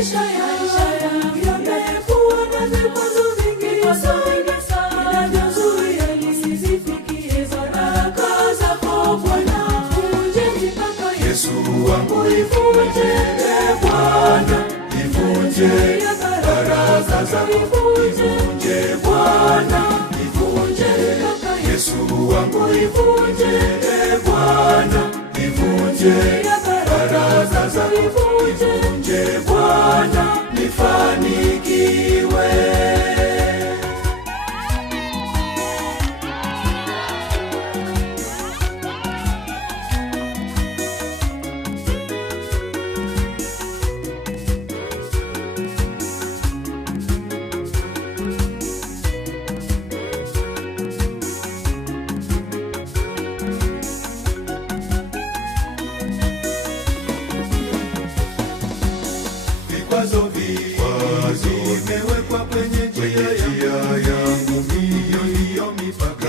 maisha yangu yamekuwa na vikwazo vingi sana, vinavyozuia nisizifikie baraka zako Bwana. Ivunje mipaka Yesu wangu, ivunje Bwana, ivunje baraka zako, ivunje Bwana, ivunje Yesu wangu, ivunje Bwana, ivunje baraka zako, ivunje Bwana, nifanikiwe. Vikwazo vimewekwa kwenye njia yangu, hiyo mipaka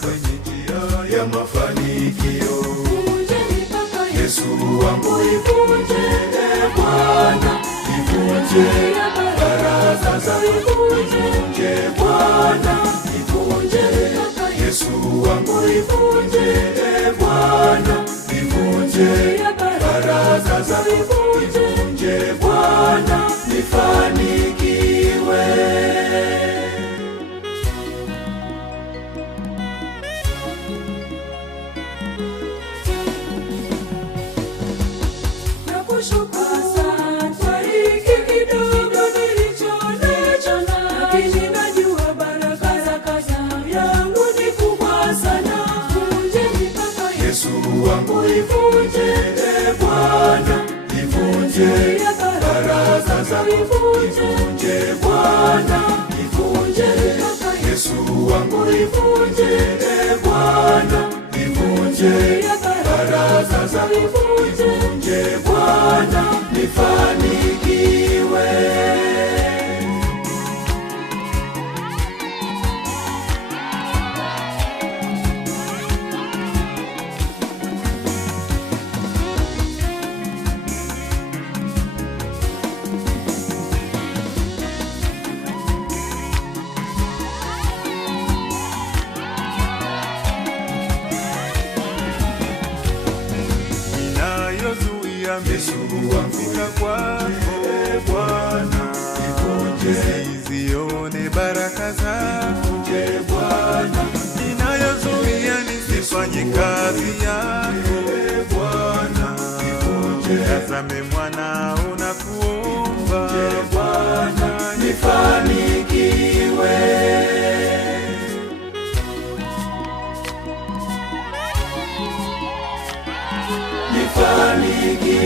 kwenye njia ya mafanikio. Ivunje mipaka Yesu wangu, ivunje Bwana, ivunje baraka zako, ivunje Bwana, ivunje Yesu wangu, ivunje Bwana, ivunje baraka zako, ivunje Bwana, nifanikiwe. Nakushukuru sana kwa hiki kidogo nilicho nacho, lakini najua baraka zako yangu ni kubwa sana. Ivunje mipaka Yesu wangu, ivunje Bwana, ivunje baraka zako, ivunje Bwana, ivunje Yesu wangu, ivunje Bwana, ivunje baraka zako, ivunje Bwana, nifanikiwe. Yesu wafika kwako Bwana, nisizione baraka zako Bwana, ninayozuia nisifanye kazi yako Bwana. Tazame mwana unakuomba Bwana, nifanikiwe. Nifanikiwe.